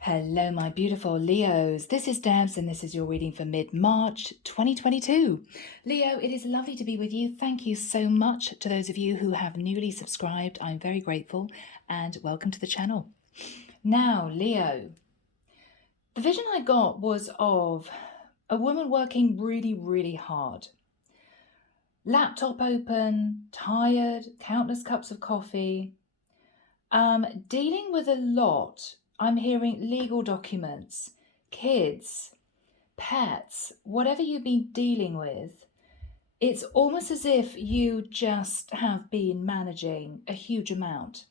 Hello, my beautiful Leos. This is Debs, and this is your reading for mid-March 2022. Leo, it is lovely to be with you. Thank you so much to those of you who have newly subscribed. I'm very grateful, and welcome to the channel. Now, Leo, the vision I got was of a woman working really, really hard. Laptop open, tired, countless cups of coffee, dealing with a lot. I'm hearing legal documents, kids, pets, whatever you've been dealing with. It's almost as if you just have been managing a huge amount.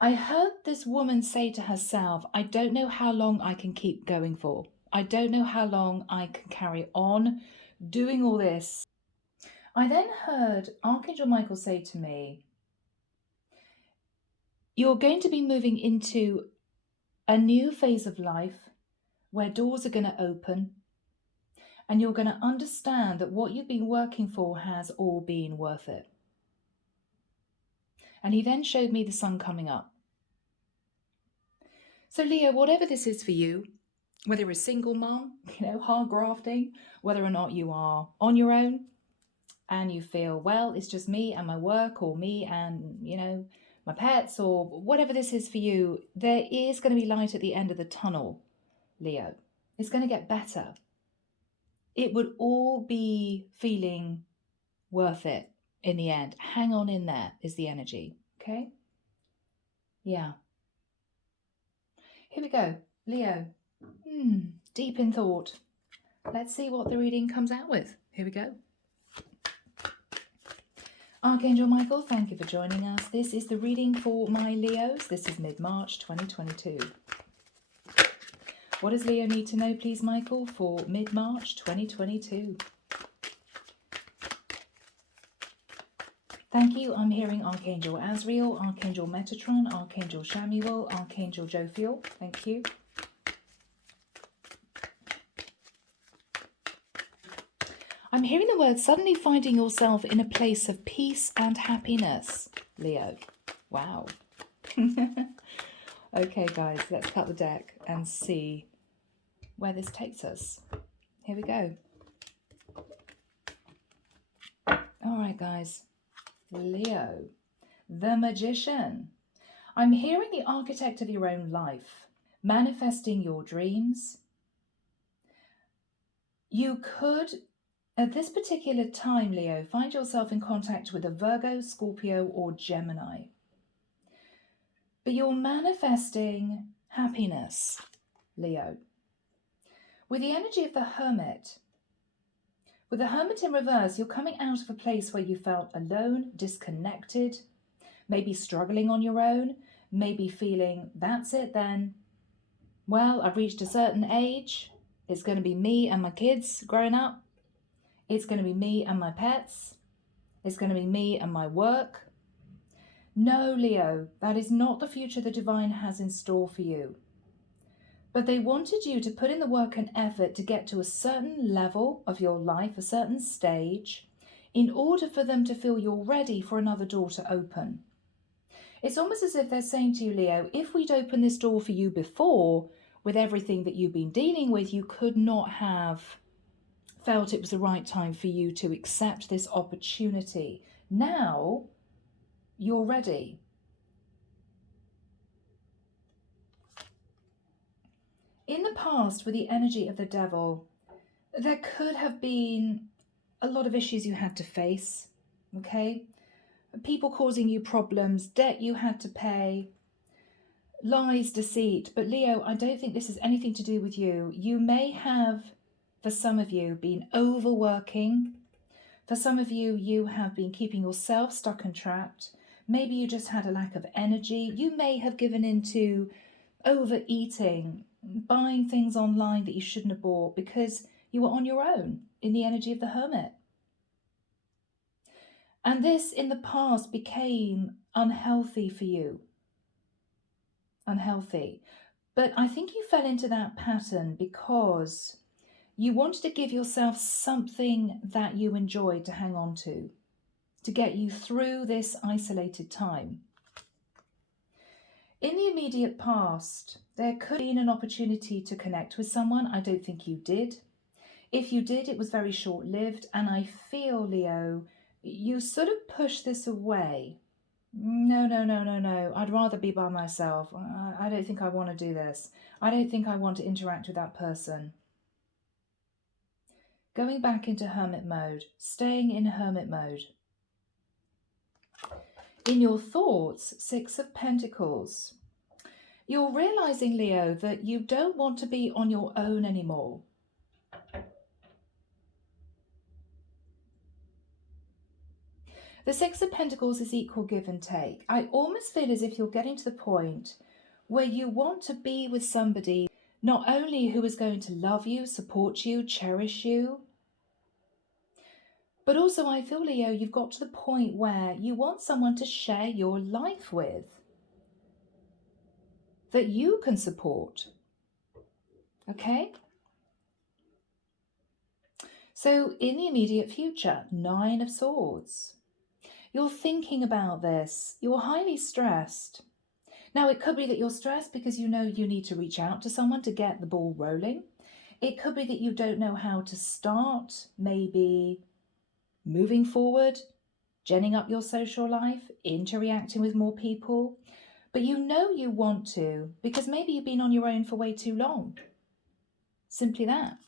I heard this woman say to herself, I don't know how long I can keep going for. I don't know how long I can carry on doing all this. I then heard Archangel Michael say to me, you're going to be moving into a new phase of life where doors are going to open and you're going to understand that what you've been working for has all been worth it. And he then showed me the sun coming up. So Leo, whatever this is for you, whether you're a single mom, hard grafting, whether or not you are on your own and you feel, well, it's just me and my work, or me and, my pets, or whatever this is for you, there is going to be light at the end of the tunnel, Leo. It's going to get better. It would all be feeling worth it in the end. Hang on in there is the energy. Okay? Yeah. Here we go. Leo. Deep in thought. Let's see what the reading comes out with. Here we go. Archangel Michael, thank you for joining us. This is the reading for my Leos. This is mid-March 2022. What does Leo need to know, please, Michael, for mid-March 2022? Thank you. I'm hearing Archangel Azrael, Archangel Metatron, Archangel Samuel, Archangel Jophiel. Thank you. I'm hearing the word suddenly finding yourself in a place of peace and happiness, Leo. Wow. Okay, guys, let's cut the deck and see where this takes us. Here we go. All right, guys. Leo, the Magician. I'm hearing the architect of your own life, manifesting your dreams. You could, at this particular time, Leo, find yourself in contact with a Virgo, Scorpio, or Gemini. But you're manifesting happiness, Leo. With the energy of the Hermit, with the Hermit in reverse, you're coming out of a place where you felt alone, disconnected, maybe struggling on your own, maybe feeling, that's it then. Well, I've reached a certain age. It's going to be me and my kids growing up. It's going to be me and my pets. It's going to be me and my work. No, Leo, that is not the future the divine has in store for you. But they wanted you to put in the work and effort to get to a certain level of your life, a certain stage, in order for them to feel you're ready for another door to open. It's almost as if they're saying to you, Leo, if we'd opened this door for you before, with everything that you've been dealing with, you could not have felt it was the right time for you to accept this opportunity. Now, you're ready. In the past, with the energy of the devil, there could have been a lot of issues you had to face, okay? People causing you problems, debt you had to pay, lies, deceit. But Leo, I don't think this has anything to do with you. You may have, for some of you, been overworking. For some of you, you have been keeping yourself stuck and trapped. Maybe you just had a lack of energy. You may have given into overeating, buying things online that you shouldn't have bought because you were on your own in the energy of the Hermit. And this in the past became unhealthy for you. Unhealthy. But I think you fell into that pattern because you wanted to give yourself something that you enjoyed to hang on to get you through this isolated time. In the immediate past, there could have been an opportunity to connect with someone. I don't think you did. If you did, it was very short-lived, and I feel, Leo, you sort of push this away. No, no, no, no, no. I'd rather be by myself. I don't think I want to do this. I don't think I want to interact with that person. Going back into hermit mode, staying in hermit mode. In your thoughts, Six of Pentacles. You're realizing, Leo, that you don't want to be on your own anymore. The Six of Pentacles is equal give and take. I almost feel as if you're getting to the point where you want to be with somebody not only who is going to love you, support you, cherish you, but also I feel, Leo, you've got to the point where you want someone to share your life with, that you can support. Okay? So in the immediate future, Nine of Swords. You're thinking about this. You're highly stressed. Now, it could be that you're stressed because you know you need to reach out to someone to get the ball rolling. It could be that you don't know how to start, maybe moving forward, genning up your social life, interacting with more people. But you know you want to because maybe you've been on your own for way too long. Simply that.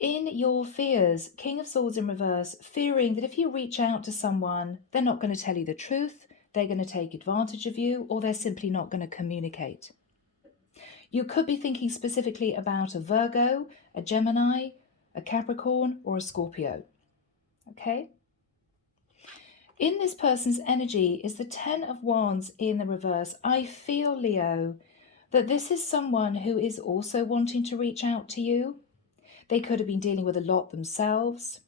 In your fears, King of Swords in reverse, fearing that if you reach out to someone, they're not going to tell you the truth, they're going to take advantage of you, or they're simply not going to communicate. You could be thinking specifically about a Virgo, a Gemini, a Capricorn, or a Scorpio. Okay? In this person's energy is the Ten of Wands in the reverse. I feel, Leo, that this is someone who is also wanting to reach out to you. They could have been dealing with a lot themselves.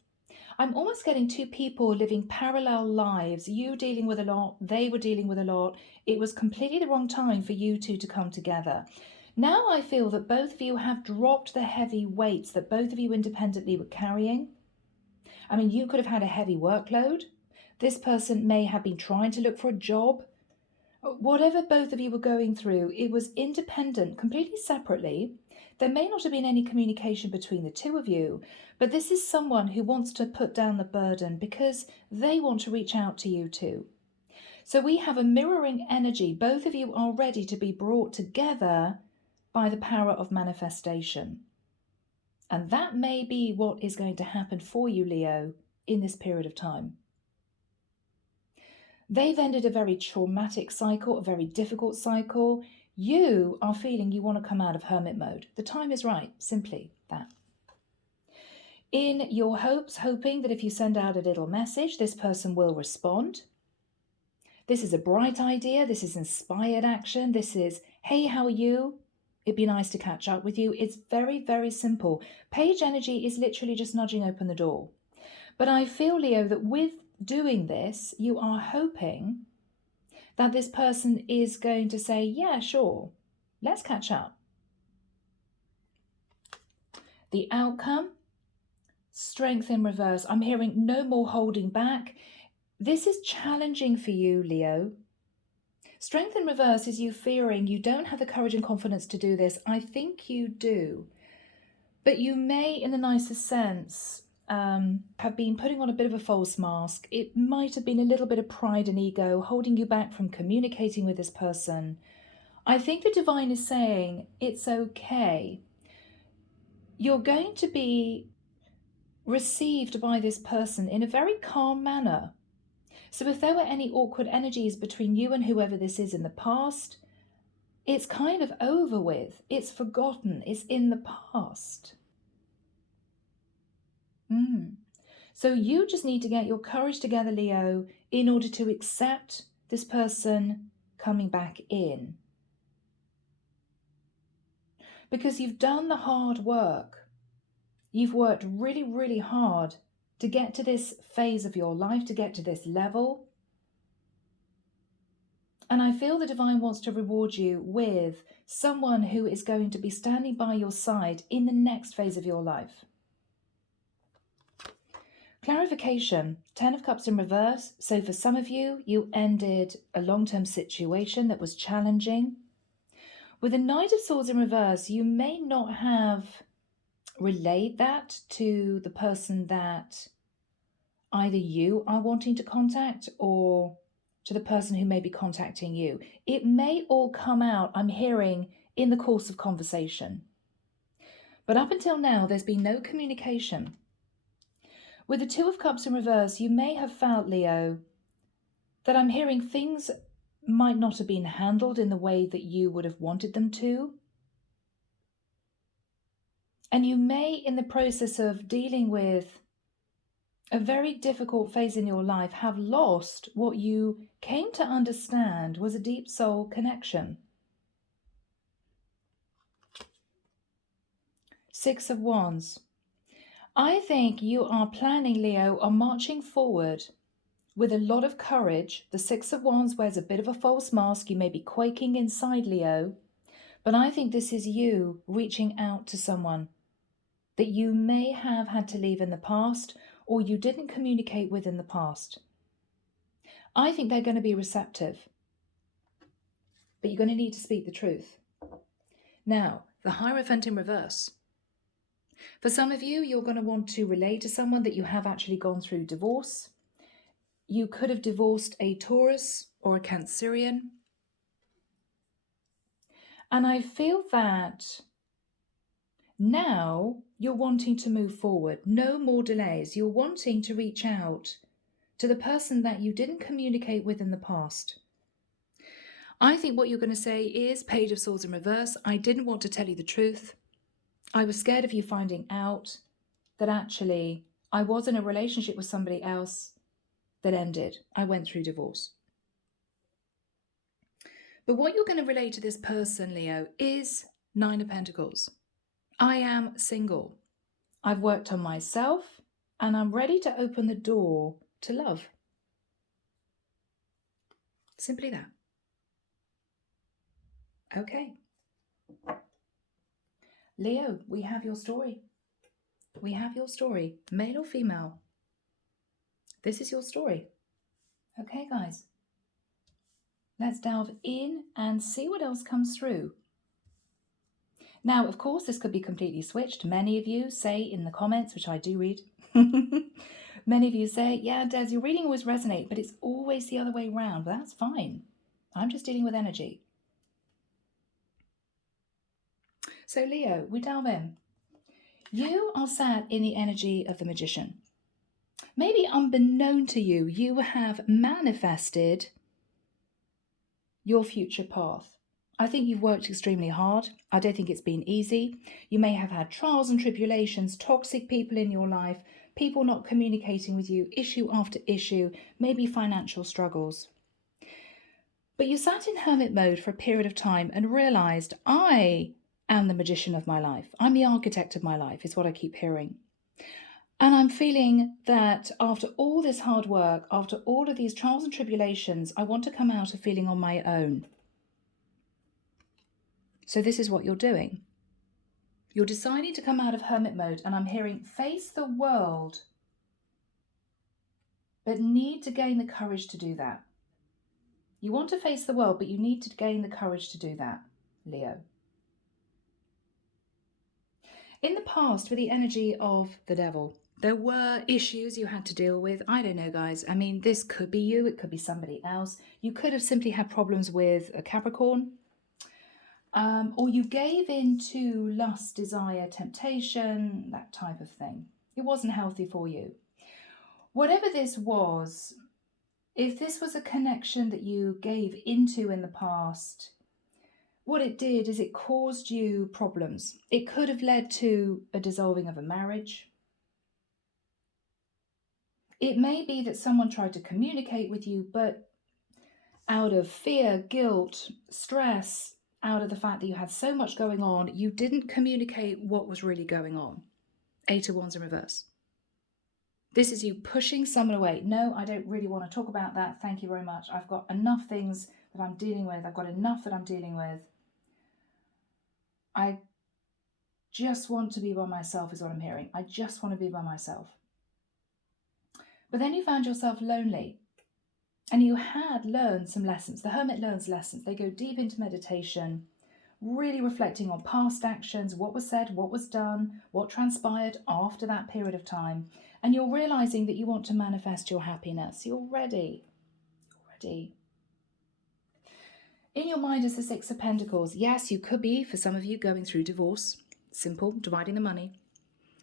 I'm almost getting two people living parallel lives. You dealing with a lot, they were dealing with a lot. It was completely the wrong time for you two to come together. Now I feel that both of you have dropped the heavy weights that both of you independently were carrying. I mean, you could have had a heavy workload. This person may have been trying to look for a job. Whatever both of you were going through, it was independent, completely separately. There may not have been any communication between the two of you, but this is someone who wants to put down the burden because they want to reach out to you too. So we have a mirroring energy. Both of you are ready to be brought together by the power of manifestation. And that may be what is going to happen for you, Leo, in this period of time. They've ended a very traumatic cycle, a very difficult cycle. You are feeling you want to come out of hermit mode. The time is right, simply that. In your hopes, hoping that if you send out a little message, this person will respond. This is a bright idea. This is inspired action. This is, hey, how are you? It'd be nice to catch up with you. It's very, very simple. Page energy is literally just nudging open the door. But I feel, Leo, that with doing this, you are hoping that this person is going to say, yeah, sure, let's catch up. The outcome, Strength in reverse. I'm hearing no more holding back. This is challenging for you, Leo. Strength in reverse is you fearing you don't have the courage and confidence to do this. I think you do. But you may, in the nicest sense, have been putting on a bit of a false mask. It might have been a little bit of pride and ego holding you back from communicating with this person. I think the divine is saying it's okay. You're going to be received by this person in a very calm manner. So if there were any awkward energies between you and whoever this is in the past, it's kind of over with. It's forgotten. It's in the past. So you just need to get your courage together, Leo, in order to accept this person coming back in. Because you've done the hard work. You've worked really, really hard to get to this phase of your life, to get to this level. And I feel the divine wants to reward you with someone who is going to be standing by your side in the next phase of your life. Clarification, 10 of Cups in reverse. So for some of you, you ended a long-term situation that was challenging. With the Knight of Swords in reverse, you may not have relayed that to the person that either you are wanting to contact or to the person who may be contacting you. It may all come out, I'm hearing, in the course of conversation. But up until now, there's been no communication. With the Two of Cups in reverse, you may have felt, Leo, that I'm hearing things might not have been handled in the way that you would have wanted them to. And you may, in the process of dealing with a very difficult phase in your life, have lost what you came to understand was a deep soul connection. Six of Wands. I think you are planning, Leo, on marching forward with a lot of courage. The Six of Wands wears a bit of a false mask. You may be quaking inside, Leo, but I think this is you reaching out to someone that you may have had to leave in the past or you didn't communicate with in the past. I think they're going to be receptive, but you're going to need to speak the truth. Now, the Hierophant in reverse. For some of you, you're going to want to relate to someone that you have actually gone through divorce. You could have divorced a Taurus or a Cancerian. And I feel that now you're wanting to move forward. No more delays. You're wanting to reach out to the person that you didn't communicate with in the past. I think what you're going to say is Page of Swords in reverse. I didn't want to tell you the truth. I was scared of you finding out that actually I was in a relationship with somebody else that ended. I went through divorce. But what you're going to relate to this person, Leo, is Nine of Pentacles. I am single. I've worked on myself and I'm ready to open the door to love. Simply that. Okay. Leo, we have your story. We have your story, male or female. This is your story. Okay, guys. Let's delve in and see what else comes through. Now, of course, this could be completely switched. Many of you say in the comments, which I do read, many of you say, yeah, Des, your reading always resonates, but it's always the other way around. But that's fine. I'm just dealing with energy. So, Leo, we delve in. You are sat in the energy of the Magician. Maybe unbeknown to you, you have manifested your future path. I think you've worked extremely hard. I don't think it's been easy. You may have had trials and tribulations, toxic people in your life, people not communicating with you, issue after issue, maybe financial struggles. But you sat in hermit mode for a period of time and realized, I am the magician of my life. I'm the architect of my life, is what I keep hearing. And I'm feeling that after all this hard work, after all of these trials and tribulations, I want to come out of feeling on my own. So this is what you're doing. You're deciding to come out of hermit mode, and I'm hearing face the world, but need to gain the courage to do that. You want to face the world, but you need to gain the courage to do that, Leo. In the past, with the energy of the devil, there were issues you had to deal with. I don't know, guys. I mean, this could be you. It could be somebody else. You could have simply had problems with a Capricorn. Or you gave in to lust, desire, temptation, that type of thing. It wasn't healthy for you. Whatever this was, if this was a connection that you gave into in the past, what it did is it caused you problems. It could have led to a dissolving of a marriage. It may be that someone tried to communicate with you, but out of fear, guilt, stress, out of the fact that you had so much going on, you didn't communicate what was really going on. Eight of Wands in reverse. This is you pushing someone away. No, I don't really want to talk about that. Thank you very much. I've got enough things that I'm dealing with. I've got enough that I'm dealing with. I just want to be by myself is what I'm hearing. I just want to be by myself. But then you found yourself lonely. And you had learned some lessons. The hermit learns lessons. They go deep into meditation, really reflecting on past actions, what was said, what was done, what transpired after that period of time. And you're realizing that you want to manifest your happiness. You're ready. You're ready. In your mind is the Six of Pentacles. Yes, you could be, for some of you, going through divorce. Simple, dividing the money.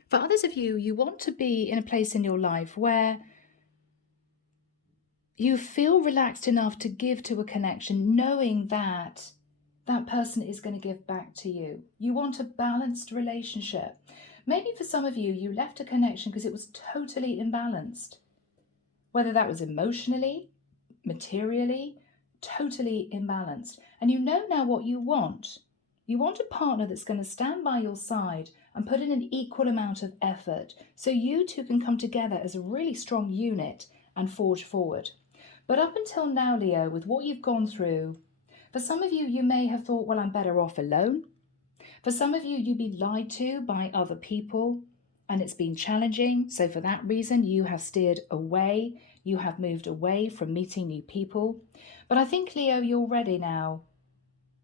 For others of you, you want to be in a place in your life where you feel relaxed enough to give to a connection, knowing that that person is going to give back to you. You want a balanced relationship. Maybe for some of you, you left a connection because it was totally imbalanced. Whether that was emotionally, materially, totally imbalanced. And you know now what you want. You want a partner that's going to stand by your side and put in an equal amount of effort so you two can come together as a really strong unit and forge forward. But up until now, Leo, with what you've gone through, for some of you, you may have thought, well, I'm better off alone. For some of you, you've been lied to by other people and it's been challenging. So for that reason, you have steered away. You have moved away from meeting new people. But I think, Leo, you're ready now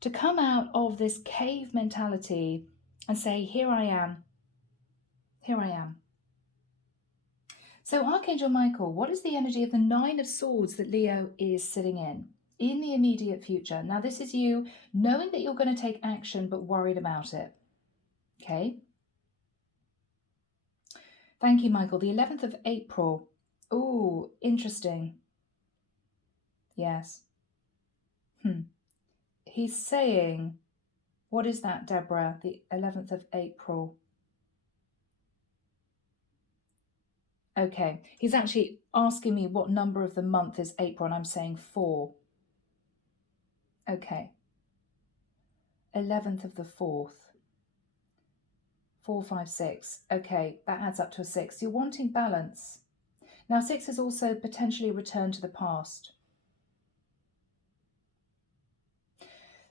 to come out of this cave mentality and say, here I am. Here I am. So Archangel Michael, what is the energy of the Nine of Swords that Leo is sitting in the immediate future? Now, this is you knowing that you're going to take action, but worried about it. Okay. Thank you, Michael. The 11th of April. Oh, interesting. Yes. He's saying, what is that, Deborah? The 11th of April. Okay, he's actually asking me what number of the month is April, and I'm saying 4. Okay. 11th of the 4th. 4, 5, 6. Okay, that adds up to a 6. You're wanting balance. Now, 6 is also potentially return to the past.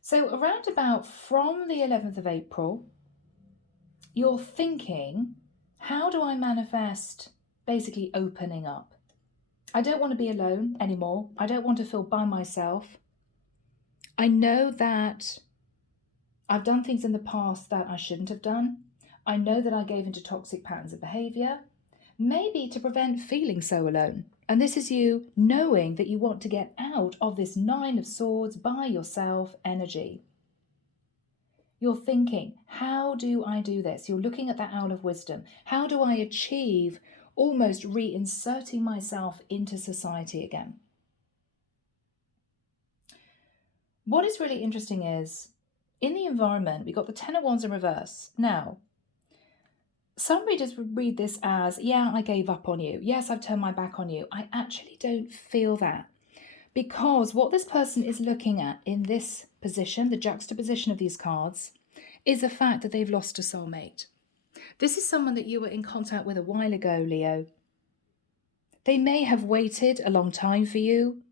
So around about from the 11th of April, you're thinking, how do I manifest basically opening up? I don't want to be alone anymore. I don't want to feel by myself. I know that I've done things in the past that I shouldn't have done. I know that I gave into toxic patterns of behavior, maybe to prevent feeling so alone. And this is you knowing that you want to get out of this Nine of Swords by yourself energy. You're thinking, how do I do this? You're looking at that Owl of Wisdom. How do I achieve almost reinserting myself into society again? What is really interesting is, in the environment, we got the Ten of Wands in reverse. Now, some readers would read this as, yeah, I gave up on you. Yes, I've turned my back on you. I actually don't feel that. Because what this person is looking at in this position, the juxtaposition of these cards, is the fact that they've lost a soulmate. This is someone that you were in contact with a while ago, Leo. They may have waited a long time for you.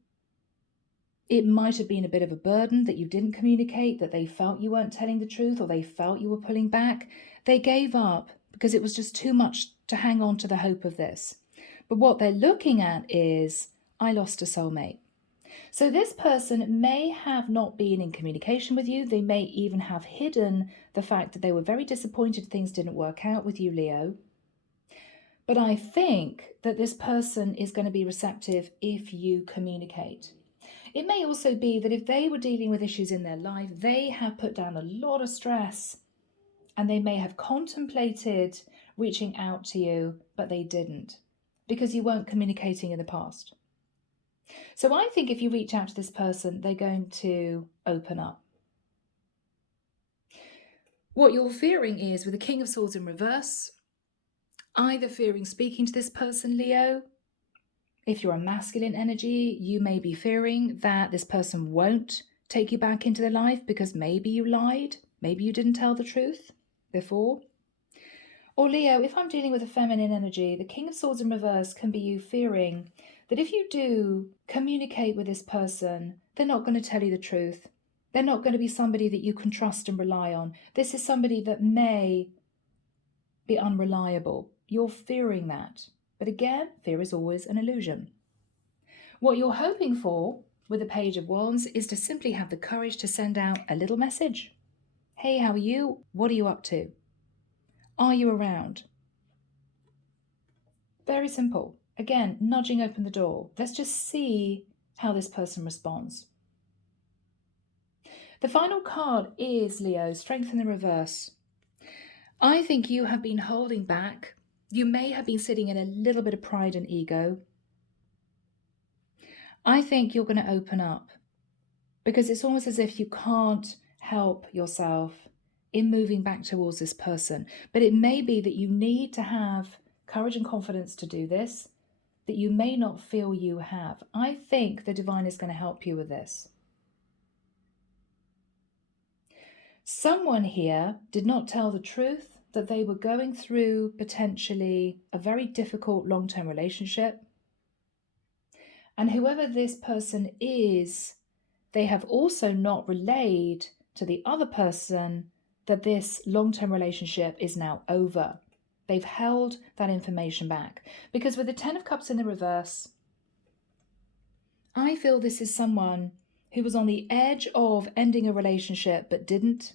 It might have been a bit of a burden that you didn't communicate, that they felt you weren't telling the truth, or they felt you were pulling back. They gave up because it was just too much to hang on to the hope of this. But what they're looking at is, I lost a soulmate. So this person may have not been in communication with you. They may even have hidden the fact that they were very disappointed things didn't work out with you, Leo. But I think that this person is going to be receptive if you communicate. It may also be that if they were dealing with issues in their life, they have put down a lot of stress and they may have contemplated reaching out to you, but they didn't because you weren't communicating in the past. So I think if you reach out to this person, they're going to open up. What you're fearing is, with the King of Swords in reverse, either fearing speaking to this person, Leo. If you're a masculine energy, you may be fearing that this person won't take you back into their life because maybe you lied, maybe you didn't tell the truth before. Or Leo, if I'm dealing with a feminine energy, the King of Swords in reverse can be you fearing that if you do communicate with this person, they're not going to tell you the truth. They're not going to be somebody that you can trust and rely on. This is somebody that may be unreliable. You're fearing that But again, fear is always an illusion. What you're hoping for with the Page of Wands is to simply have the courage to send out a little message. Hey, how are you? What are you up to? Are you around? Very simple. Again, nudging open the door. Let's just see how this person responds. The final card is, Leo, Strength in the Reverse. I think you have been holding back. You may have been sitting in a little bit of pride and ego. I think you're going to open up because it's almost as if you can't help yourself in moving back towards this person. But it may be that you need to have courage and confidence to do this, that you may not feel you have. I think the divine is going to help you with this. Someone here did not tell the truth that they were going through potentially a very difficult long-term relationship. And whoever this person is, they have also not relayed to the other person that this long-term relationship is now over. They've held that information back. Because with the Ten of Cups in the reverse, I feel this is someone who was on the edge of ending a relationship but didn't.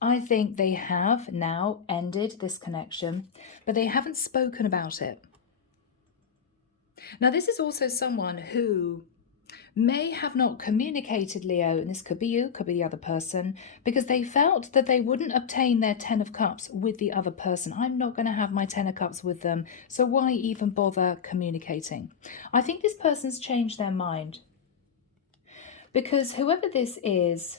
I think they have now ended this connection, but they haven't spoken about it. Now, this is also someone who may have not communicated, Leo, and this could be you, could be the other person, because they felt that they wouldn't obtain their Ten of Cups with the other person. I'm not going to have my Ten of Cups with them, so why even bother communicating? I think this person's changed their mind, because whoever this is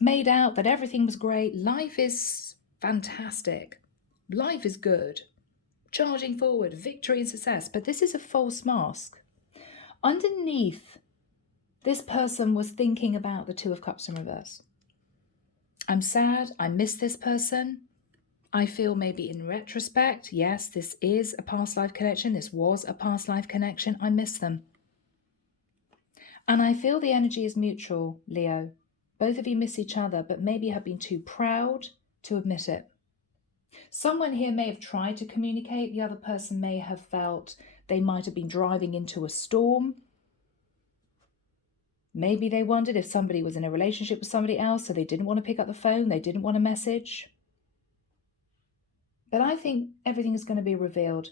made out that everything was great, life is fantastic, life is good, charging forward, victory and success, but this is a false mask. Underneath, this person was thinking about the Two of Cups in reverse. I'm sad, I miss this person. I feel maybe in retrospect, yes, this is a past life connection. This was a past life connection. I miss them. And I feel the energy is mutual, Leo. Both of you miss each other, but maybe have been too proud to admit it. Someone here may have tried to communicate. The other person may have felt they might have been driving into a storm. Maybe they wondered if somebody was in a relationship with somebody else, so they didn't want to pick up the phone, they didn't want a message. But I think everything is going to be revealed.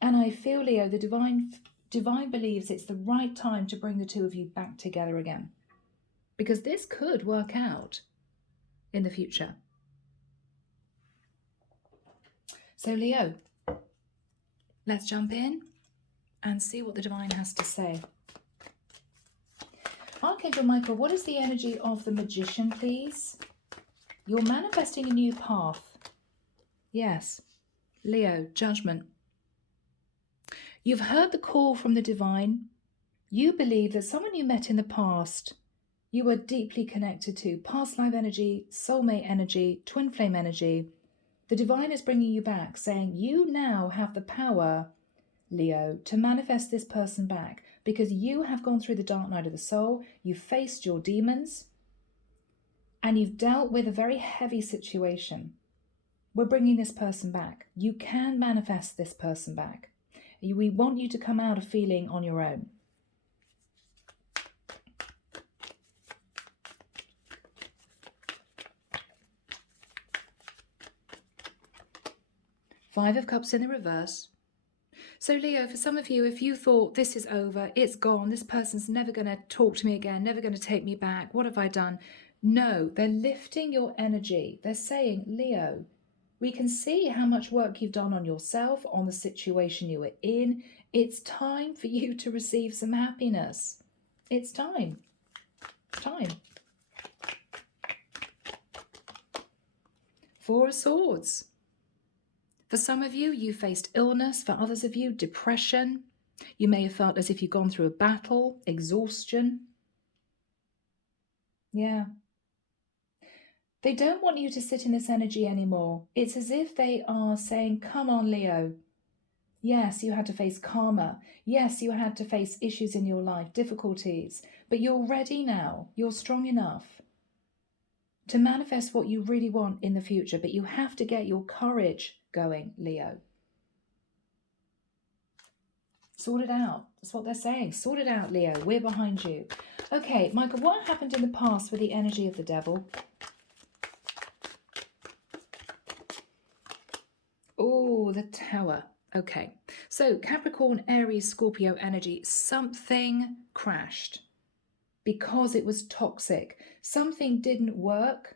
And I feel, Leo, the divine believes it's the right time to bring the two of you back together again. Because this could work out in the future. So, Leo, let's jump in and see what the divine has to say. Archangel Michael, what is the energy of the Magician, please? You're manifesting a new path. Yes. Leo, Judgment. You've heard the call from the divine. You believe that someone you met in the past, you were deeply connected to. Past life energy, soulmate energy, twin flame energy. The divine is bringing you back, saying you now have the power, Leo, to manifest this person back. Because you have gone through the dark night of the soul, you've faced your demons, and you've dealt with a very heavy situation. We're bringing this person back. You can manifest this person back. We want you to come out of feeling on your own. Five of Cups in the reverse. So Leo, for some of you, if you thought this is over, it's gone, this person's never going to talk to me again, never going to take me back, what have I done? No, they're lifting your energy. They're saying, Leo, we can see how much work you've done on yourself, on the situation you were in. It's time for you to receive some happiness. It's time. Time. Four of Swords. For some of you, you faced illness. For others of you, depression. You may have felt as if you've gone through a battle, exhaustion. Yeah. They don't want you to sit in this energy anymore. It's as if they are saying, come on, Leo. Yes, you had to face karma. Yes, you had to face issues in your life, difficulties. But you're ready now. You're strong enough to manifest what you really want in the future. But you have to get your courage going, Leo. Sort it out. That's what they're saying. Sort it out, Leo. We're behind you. Okay, Michael, what happened in the past with the energy of the devil? Oh, the Tower. Okay, so Capricorn, Aries, Scorpio energy, something crashed because it was toxic. Something didn't work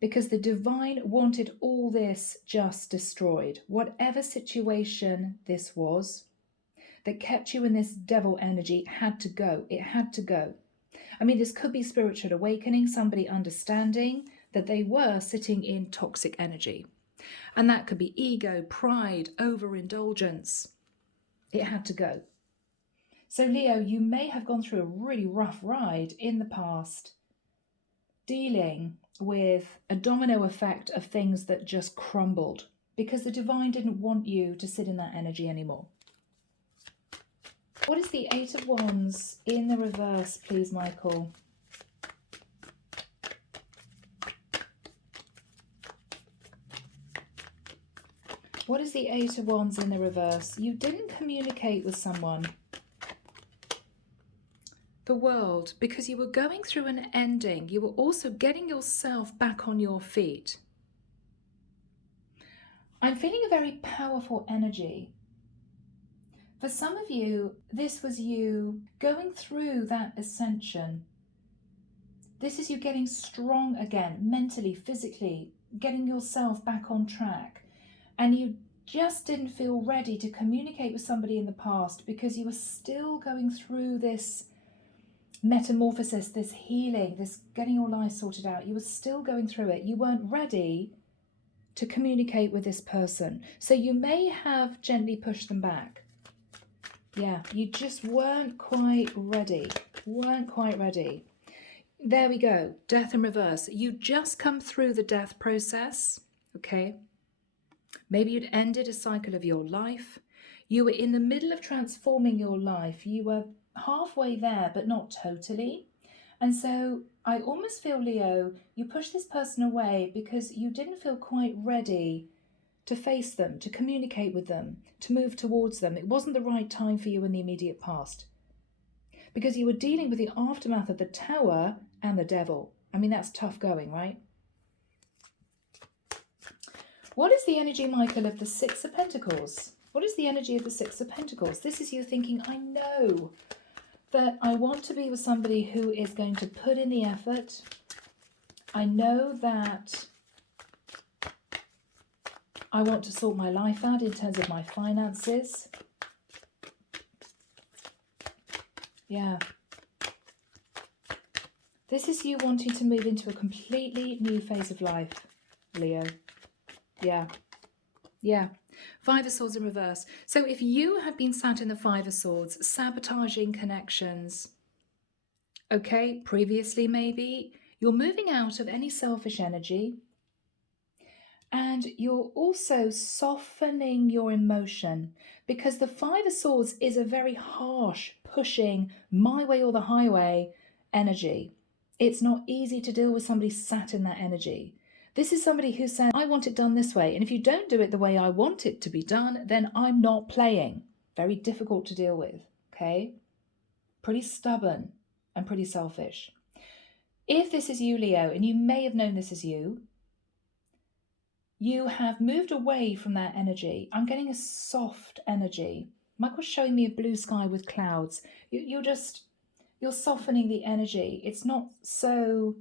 because the divine wanted all this just destroyed. Whatever situation this was that kept you in this devil energy had to go. It had to go. I mean, this could be spiritual awakening, somebody understanding that they were sitting in toxic energy. And that could be ego, pride, overindulgence. It had to go. So Leo, you may have gone through a really rough ride in the past, dealing with a domino effect of things that just crumbled because the divine didn't want you to sit in that energy anymore. What is the Eight of Wands in the reverse, please, Michael? What is the Eight of Wands in the reverse? You didn't communicate with someone. The World, because you were going through an ending. You were also getting yourself back on your feet. I'm feeling a very powerful energy. For some of you, this was you going through that ascension. This is you getting strong again, mentally, physically, getting yourself back on track. And you just didn't feel ready to communicate with somebody in the past because you were still going through this metamorphosis, this healing, this getting your life sorted out. You were still going through it. You weren't ready to communicate with this person. So you may have gently pushed them back. Yeah, you just weren't quite ready. Weren't quite ready. There we go. Death in reverse. You just come through the death process. Okay. Maybe you'd ended a cycle of your life. You were in the middle of transforming your life. You were halfway there, but not totally. And so I almost feel, Leo, you pushed this person away because you didn't feel quite ready to face them, to communicate with them, to move towards them. It wasn't the right time for you in the immediate past because you were dealing with the aftermath of the Tower and the devil. I mean, that's tough going, right? What is the energy, Michael, of the Six of Pentacles? What is the energy of the Six of Pentacles? This is you thinking, I know that I want to be with somebody who is going to put in the effort. I know that I want to sort my life out in terms of my finances. Yeah. This is you wanting to move into a completely new phase of life, Leo. Yeah. Yeah. Five of Swords in reverse. So if you had been sat in the Five of Swords, sabotaging connections, okay, previously maybe, you're moving out of any selfish energy and you're also softening your emotion because the Five of Swords is a very harsh, pushing, my way or the highway energy. It's not easy to deal with somebody sat in that energy. This is somebody who said, I want it done this way. And if you don't do it the way I want it to be done, then I'm not playing. Very difficult to deal with, okay? Pretty stubborn and pretty selfish. If this is you, Leo, and you may have known this is you, you have moved away from that energy. I'm getting a soft energy. Michael's showing me a blue sky with clouds. You're softening the energy. It's not so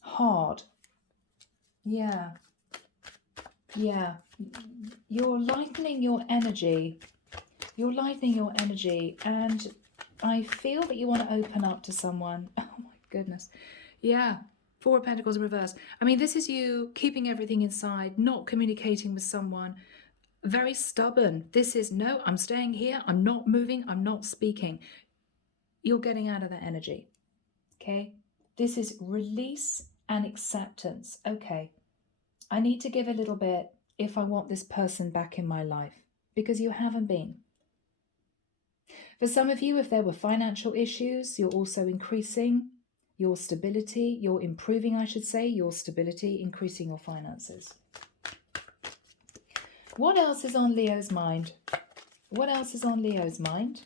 hard. Yeah. Yeah. You're lightening your energy. You're lightening your energy. And I feel that you want to open up to someone. Oh my goodness. Yeah. Four of Pentacles in reverse. I mean, this is you keeping everything inside, not communicating with someone. Very stubborn. This is, no, I'm staying here. I'm not moving. I'm not speaking. You're getting out of that energy. Okay. This is release and acceptance. Okay. I need to give a little bit if I want this person back in my life, because you haven't been. For some of you, if there were financial issues, you're also increasing your stability. You're improving, I should say, your stability, increasing your finances. What else is on Leo's mind? What else is on Leo's mind?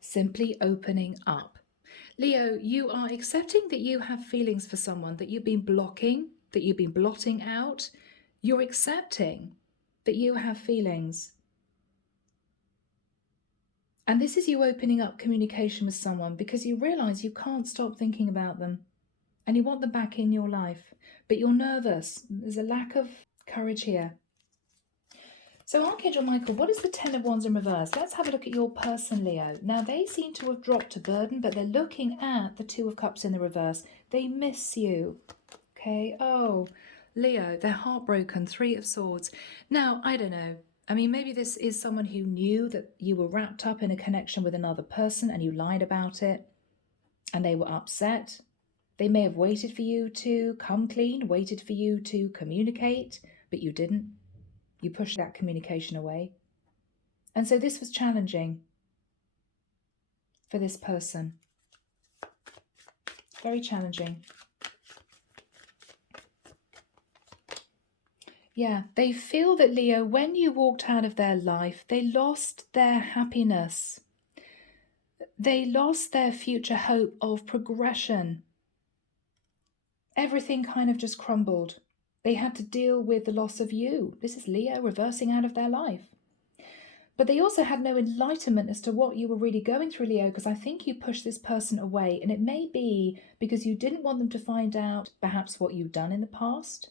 Simply opening up. Leo, you are accepting that you have feelings for someone that you've been blocking, that you've been blotting out. You're accepting that you have feelings. And this is you opening up communication with someone because you realize you can't stop thinking about them and you want them back in your life, but you're nervous. There's a lack of courage here. So Archangel Michael, what is the Ten of Wands in reverse? Let's have a look at your person, Leo. Now, they seem to have dropped a burden, but they're looking at the Two of Cups in the reverse. They miss you. Okay. Oh, Leo, they're heartbroken. Three of Swords. Now, I don't know. I mean, maybe this is someone who knew that you were wrapped up in a connection with another person and you lied about it and they were upset. They may have waited for you to come clean, waited for you to communicate, but you didn't. You pushed that communication away. And so this was challenging for this person. Very challenging. Yeah, they feel that, Leo, when you walked out of their life, they lost their happiness. They lost their future hope of progression. Everything kind of just crumbled. They had to deal with the loss of you. This is Leo reversing out of their life. But they also had no enlightenment as to what you were really going through, Leo, because I think you pushed this person away. And it may be because you didn't want them to find out perhaps what you've done in the past.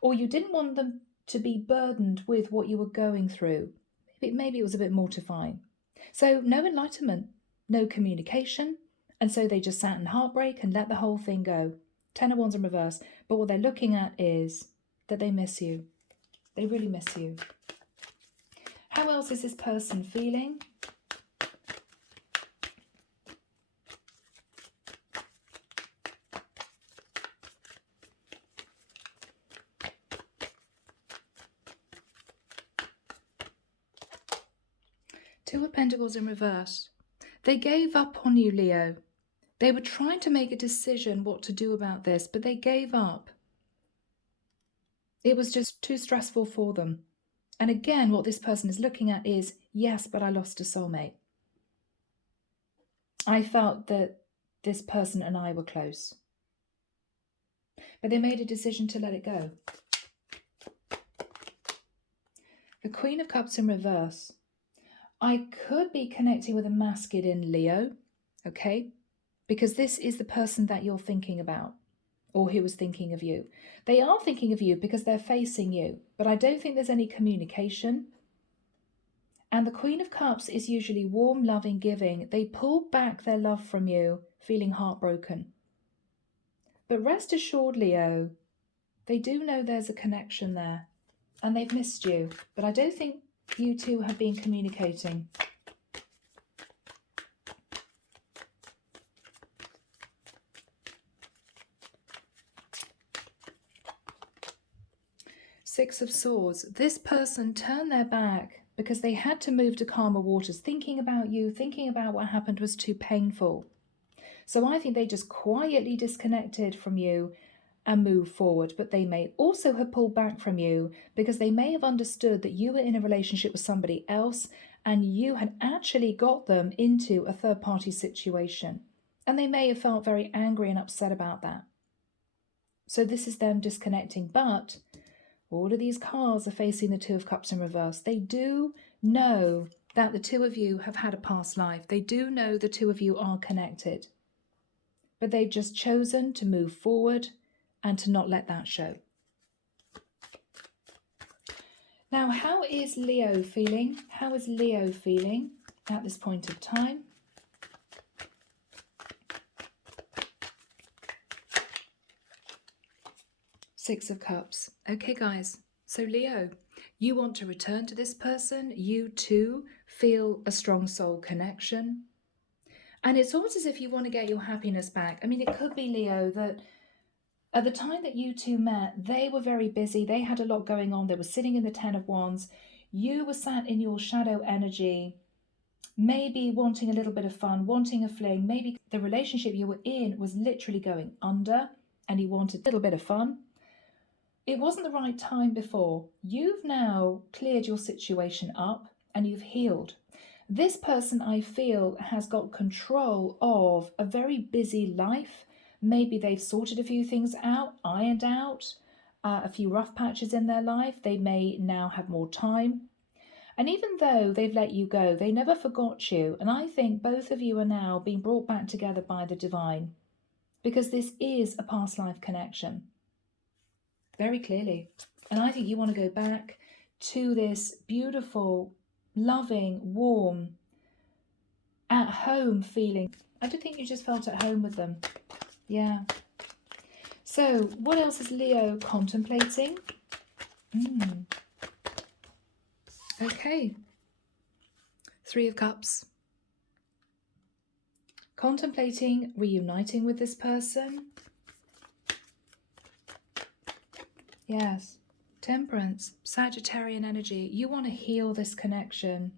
Or you didn't want them to be burdened with what you were going through. Maybe it was a bit mortifying. So no enlightenment, no communication. And so they just sat in heartbreak and let the whole thing go. Ten of Wands in reverse. But what they're looking at is that they miss you. They really miss you. How else is this person feeling? Two of Pentacles in reverse. They gave up on you, Leo. They were trying to make a decision what to do about this, but they gave up. It was just too stressful for them. And again, what this person is looking at is, yes, but I lost a soulmate. I felt that this person and I were close. But they made a decision to let it go. The Queen of Cups in reverse. I could be connecting with a masculine Leo, okay? Because this is the person that you're thinking about, or who was thinking of you. They are thinking of you because they're facing you, but I don't think there's any communication. And the Queen of Cups is usually warm, loving, giving. They pull back their love from you, feeling heartbroken. But rest assured, Leo, they do know there's a connection there, and they've missed you. But I don't think you two have been communicating. Six of Swords. This person turned their back because they had to move to calmer waters. Thinking about you, thinking about what happened was too painful. So I think they just quietly disconnected from you and moved forward. But they may also have pulled back from you because they may have understood that you were in a relationship with somebody else and you had actually got them into a third-party situation. And they may have felt very angry and upset about that. So this is them disconnecting. But all of these cards are facing the Two of Cups in reverse. They do know that the two of you have had a past life. They do know the two of you are connected. But they've just chosen to move forward and to not let that show. Now, how is Leo feeling? How is Leo feeling at this point of time? Six of Cups. Okay, guys. So Leo, you want to return to this person. You too feel a strong soul connection. And it's almost as if you want to get your happiness back. I mean, it could be, Leo, that at the time that you two met, they were very busy. They had a lot going on. They were sitting in the Ten of Wands. You were sat in your shadow energy, maybe wanting a little bit of fun, wanting a fling. Maybe the relationship you were in was literally going under and you wanted a little bit of fun. it wasn't the right time before. You've now cleared your situation up and you've healed. This person, I feel, has got control of a very busy life. Maybe they've sorted a few things out, ironed out a few rough patches in their life. They may now have more time. And even though they've let you go, they never forgot you. And I think both of you are now being brought back together by the divine, because this is a past life connection. Very clearly. And I think you want to go back to this beautiful, loving, warm, at home feeling. I don't think you just felt at home with them. Yeah. So what else is Leo contemplating? Okay. 3 of Cups. Contemplating reuniting with this person. Yes. Temperance, Sagittarian energy. You want to heal this connection.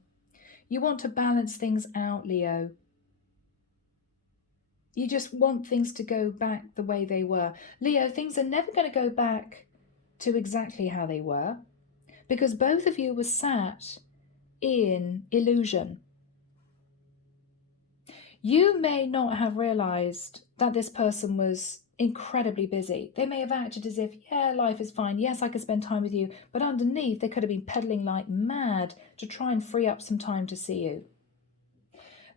You want to balance things out, Leo. You just want things to go back the way they were. Leo, things are never going to go back to exactly how they were, because both of you were sat in illusion. You may not have realized that this person was incredibly busy. They may have acted as if, yeah, life is fine. Yes, I could spend time with you. But underneath, they could have been pedaling like mad to try and free up some time to see you.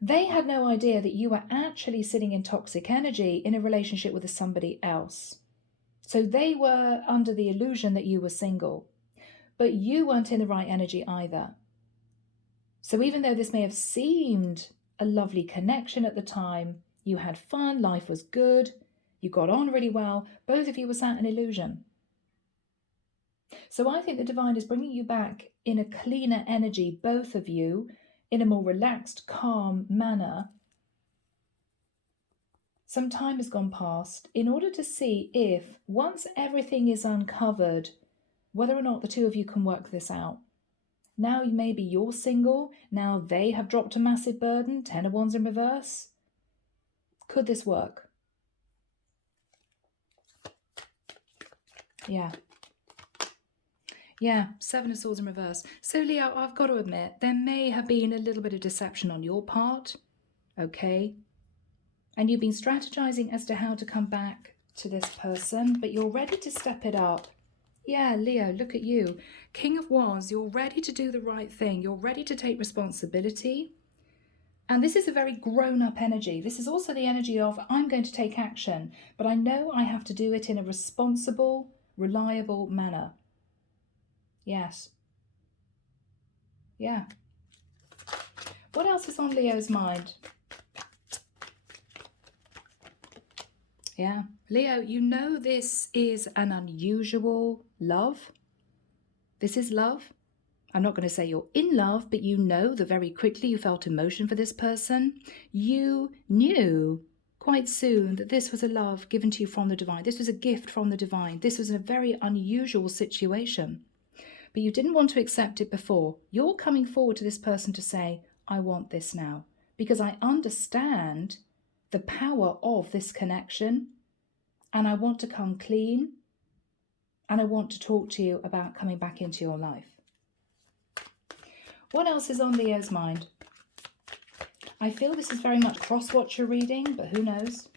They had no idea that you were actually sitting in toxic energy in a relationship with somebody else. So they were under the illusion that you were single, but you weren't in the right energy either. So even though this may have seemed a lovely connection at the time, you had fun, life was good, you got on really well, both of you were sat in illusion. So I think the divine is bringing you back in a cleaner energy, both of you, in a more relaxed, calm manner. Some time has gone past in order to see if, once everything is uncovered, whether or not the two of you can work this out. Now maybe you're single, now they have dropped a massive burden, 10 of Wands in reverse. Could this work? Yeah. Yeah, 7 of Swords in reverse. So Leo, I've got to admit, there may have been a little bit of deception on your part, okay? And you've been strategizing as to how to come back to this person, but you're ready to step it up. Yeah, Leo, look at you. King of Wands, you're ready to do the right thing. You're ready to take responsibility. And this is a very grown-up energy. This is also the energy of, I'm going to take action, but I know I have to do it in a responsible, reliable manner. Yes. Yeah. What else is on Leo's mind? Yeah. Leo, you know this is an unusual love. This is love. I'm not going to say you're in love, but you know that very quickly you felt emotion for this person. You knew quite soon that this was a love given to you from the divine. This was a gift from the divine. This was a very unusual situation. But you didn't want to accept it before. You're coming forward to this person to say, I want this now, because I understand the power of this connection, and I want to come clean, and I want to talk to you about coming back into your life. What else is on Leo's mind? I feel this is very much cross-watcher reading, but who knows?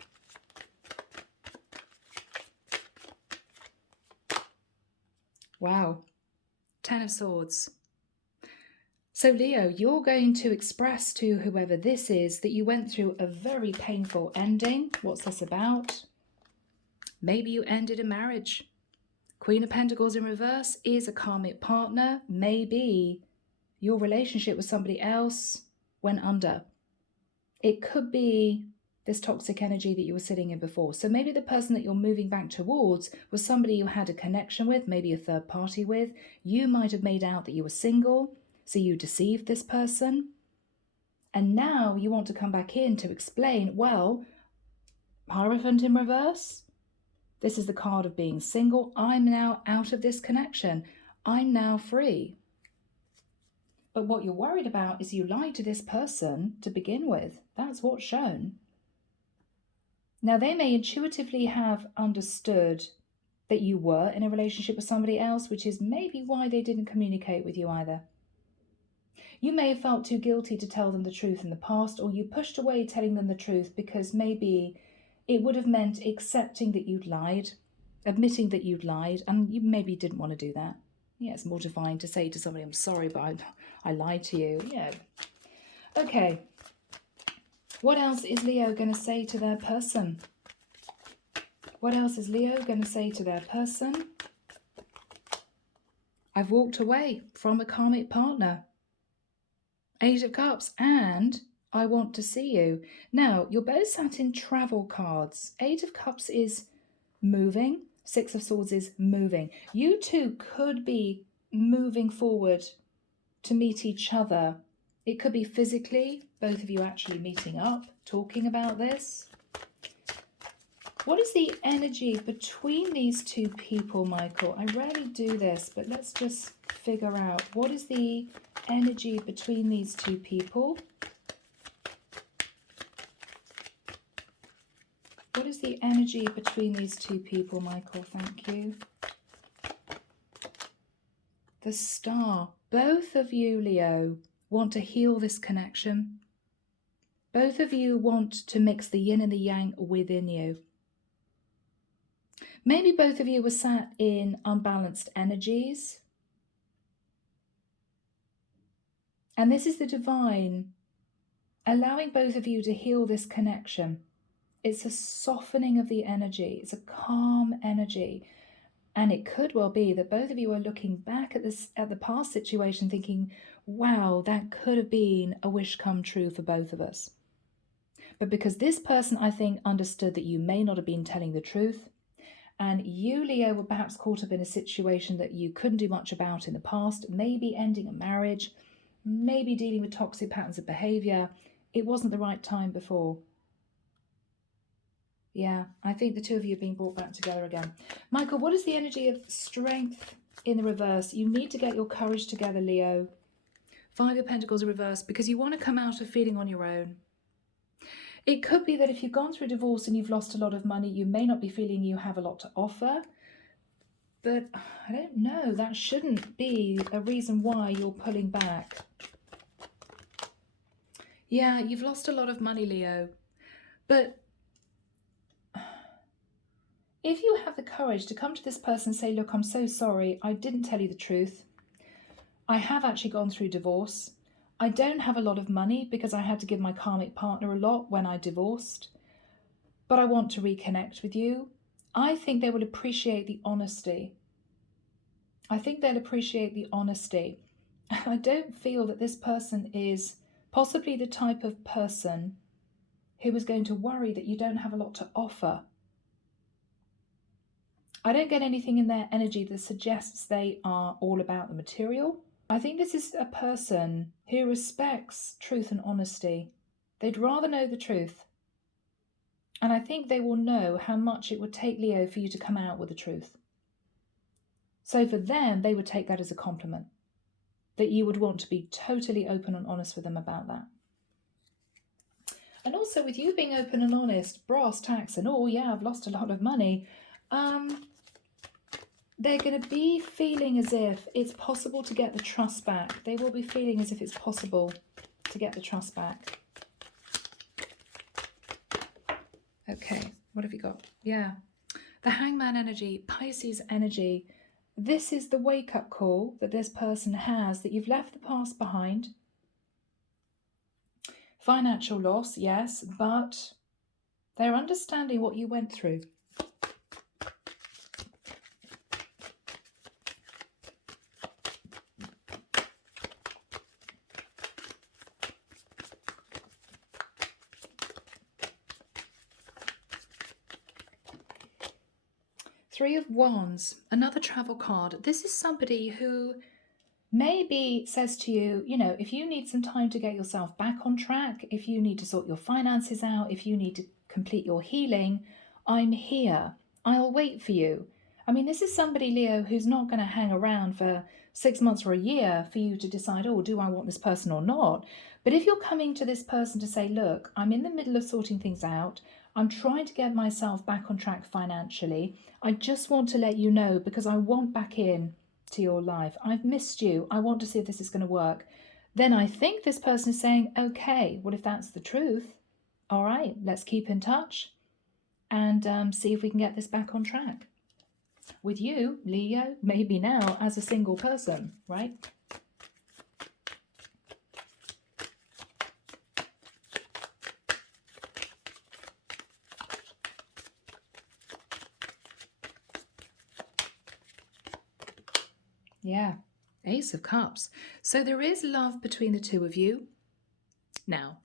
Wow. 10 of Swords. So Leo, you're going to express to whoever this is that you went through a very painful ending. What's this about? Maybe you ended a marriage. Queen of Pentacles in reverse is a karmic partner. Maybe your relationship with somebody else went under. It could be this toxic energy that you were sitting in before. So maybe the person that you're moving back towards was somebody you had a connection with, maybe a third party with. You might have made out that you were single, so you deceived this person. And now you want to come back in to explain, well, Hierophant in reverse. This is the card of being single. I'm now out of this connection. I'm now free. But what you're worried about is you lied to this person to begin with. That's what's shown. Now, they may intuitively have understood that you were in a relationship with somebody else, which is maybe why they didn't communicate with you either. You may have felt too guilty to tell them the truth in the past, or you pushed away telling them the truth because maybe it would have meant accepting that you'd lied, admitting that you'd lied, and you maybe didn't want to do that. Yeah, it's mortifying to say to somebody, I'm sorry, but I lied to you. Yeah. Okay. What else is Leo going to say to their person? What else is Leo going to say to their person? I've walked away from a karmic partner. 8 of Cups, and I want to see you. Now, you're both sat in travel cards. 8 of Cups is moving. 6 of Swords is moving. You two could be moving forward to meet each other. It could be physically, both of you actually meeting up, talking about this. What is the energy between these two people, Michael? I rarely do this, but let's just figure out what is the energy between these two people. What is the energy between these two people, Michael? Thank you. The Star. Both of you, Leo, want to heal this connection. Both of you want to mix the yin and the yang within you. Maybe both of you were sat in unbalanced energies. And this is the divine allowing both of you to heal this connection. It's a softening of the energy. It's a calm energy. And it could well be that both of you are looking back at the past situation thinking, wow, that could have been a wish come true for both of us. But because this person, I think, understood that you may not have been telling the truth, and you, Leo, were perhaps caught up in a situation that you couldn't do much about in the past, maybe ending a marriage, maybe dealing with toxic patterns of behavior. It wasn't the right time before. Yeah, I think the two of you have been brought back together again. Michael, what is the energy of strength in the reverse? You need to get your courage together, Leo. 5 of Pentacles in reverse, because you want to come out of feeling on your own. It could be that if you've gone through divorce and you've lost a lot of money, you may not be feeling you have a lot to offer. But I don't know, that shouldn't be a reason why you're pulling back. Yeah, you've lost a lot of money, Leo. But if you have the courage to come to this person and say, look, I'm so sorry, I didn't tell you the truth. I have actually gone through divorce. I don't have a lot of money because I had to give my karmic partner a lot when I divorced. But I want to reconnect with you. I think they will appreciate the honesty. I think they'll appreciate the honesty. I don't feel that this person is possibly the type of person who is going to worry that you don't have a lot to offer. I don't get anything in their energy that suggests they are all about the material. I think this is a person who respects truth and honesty. They'd rather know the truth. And I think they will know how much it would take, Leo, for you to come out with the truth. So for them, they would take that as a compliment, that you would want to be totally open and honest with them about that. And also with you being open and honest, brass tacks and, oh yeah, I've lost a lot of money, they're going to be feeling as if it's possible to get the trust back. They will be feeling as if it's possible to get the trust back. Okay, what have you got? Yeah, the Hangman energy, Pisces energy. This is the wake-up call that this person has, that you've left the past behind. Financial loss, yes, but they're understanding what you went through. Three of Wands, another travel card. This is somebody who maybe says to you, you know, if you need some time to get yourself back on track, if you need to sort your finances out, if you need to complete your healing, I'm here. I'll wait for you. I mean, this is somebody, Leo, who's not going to hang around for 6 months or a year for you to decide, oh, do I want this person or not? But if you're coming to this person to say, look, I'm in the middle of sorting things out, I'm trying to get myself back on track financially, I just want to let you know because I want back in to your life. I've missed you. I want to see if this is going to work. Then I think this person is saying, okay, well, if that's the truth, all right, let's keep in touch and see if we can get this back on track. With you, Leo, maybe now as a single person, right? Yeah, Ace of Cups. So there is love between the two of you. Now,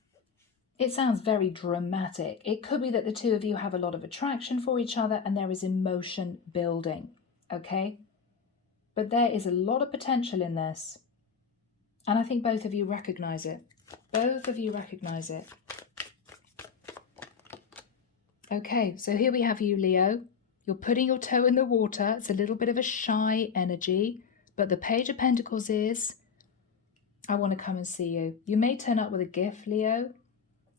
it sounds very dramatic. It could be that the two of you have a lot of attraction for each other and there is emotion building, okay? But there is a lot of potential in this. And I think both of you recognize it. Both of you recognize it. Okay, so here we have you, Leo. You're putting your toe in the water. It's a little bit of a shy energy. But the Page of Pentacles is, I want to come and see you. You may turn up with a gift, Leo.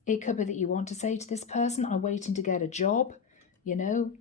It could be that you want to say to this person, I'm waiting to get a job. You know,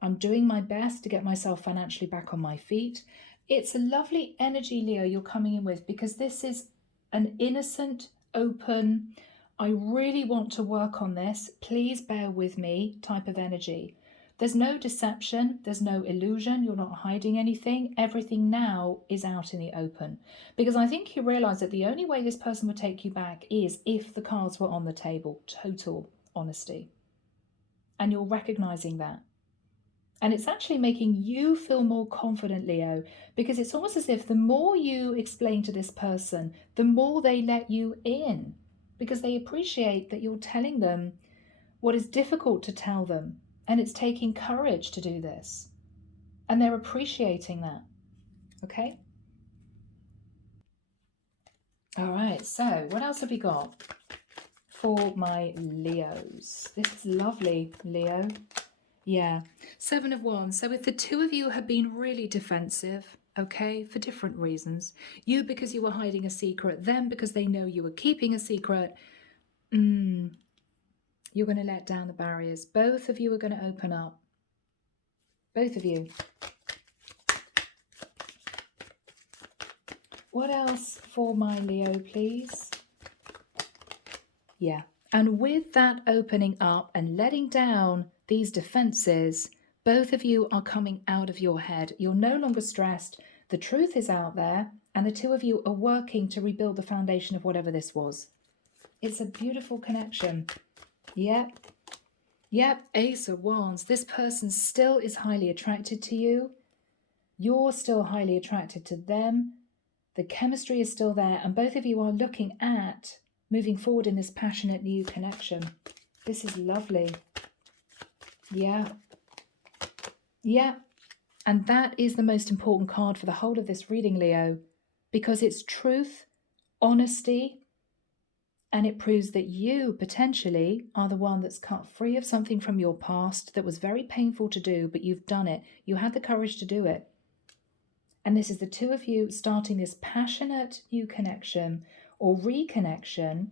I'm doing my best to get myself financially back on my feet. It's a lovely energy, Leo, you're coming in with, because this is an innocent, open, I really want to work on this, please bear with me type of energy. There's no deception, there's no illusion, you're not hiding anything. Everything now is out in the open. Because I think you realise that the only way this person would take you back is if the cards were on the table. Total honesty. And you're recognising that. And it's actually making you feel more confident, Leo, because it's almost as if the more you explain to this person, the more they let you in, because they appreciate that you're telling them what is difficult to tell them. And it's taking courage to do this. And they're appreciating that. Okay? All right, so what else have we got for my Leos? This is lovely, Leo. Yeah, 7 of Wands. So if the two of you have been really defensive, okay, for different reasons, you because you were hiding a secret, them because they know you were keeping a secret, you're going to let down the barriers. Both of you are going to open up. Both of you. What else for my Leo, please? Yeah. And with that opening up and letting down these defenses, both of you are coming out of your head. You're no longer stressed. The truth is out there, and the two of you are working to rebuild the foundation of whatever this was. It's a beautiful connection. Yep. Yep, Ace of Wands. This person still is highly attracted to you. You're still highly attracted to them. The chemistry is still there, and both of you are looking at moving forward in this passionate new connection. This is lovely. Yeah. Yeah. And that is the most important card for the whole of this reading, Leo, because it's truth, honesty, and it proves that you potentially are the one that's cut free of something from your past that was very painful to do, but you've done it. You had the courage to do it. And this is the two of you starting this passionate new connection or reconnection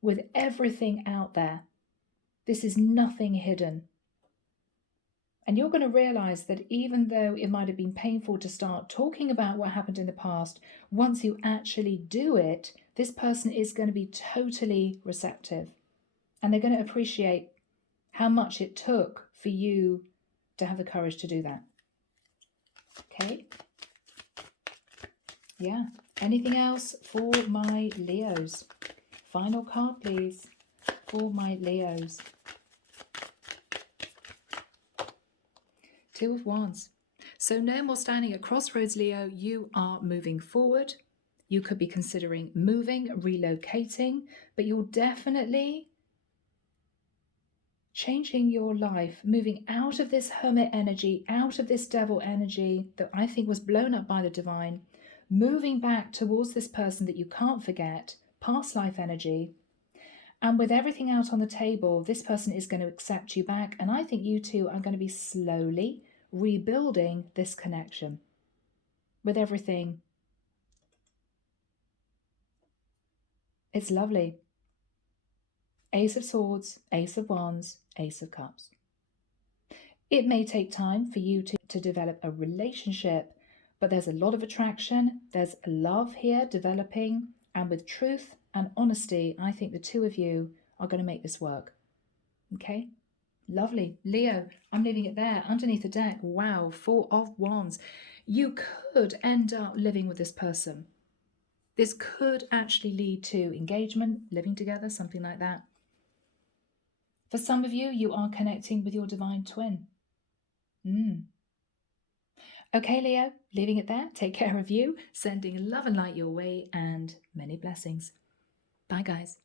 with everything out there. This is nothing hidden. And you're going to realize that even though it might have been painful to start talking about what happened in the past, once you actually do it, this person is going to be totally receptive. And they're going to appreciate how much it took for you to have the courage to do that. Okay? Yeah. Anything else for my Leos? Final card, please, for my Leos. 2 of Wands. So no more standing at crossroads, Leo. You are moving forward. You could be considering moving, relocating, but you're definitely changing your life, moving out of this hermit energy, out of this devil energy that I think was blown up by the divine, moving back towards this person that you can't forget, past life energy. And with everything out on the table, this person is going to accept you back. And I think you two are going to be slowly rebuilding this connection with everything It's lovely. Ace of Swords, Ace of Wands, Ace of Cups. It may take time for you to develop a relationship, but there's a lot of attraction. There's love here developing. And with truth and honesty, I think the two of you are going to make this work. Okay? Lovely. Leo, I'm leaving it there. Underneath the deck, wow, Four of Wands. You could end up living with this person. This could actually lead to engagement, living together, something like that. For some of you, you are connecting with your divine twin. Okay, Leo, leaving it there. Take care of you, sending love and light your way, and many blessings. Bye, guys.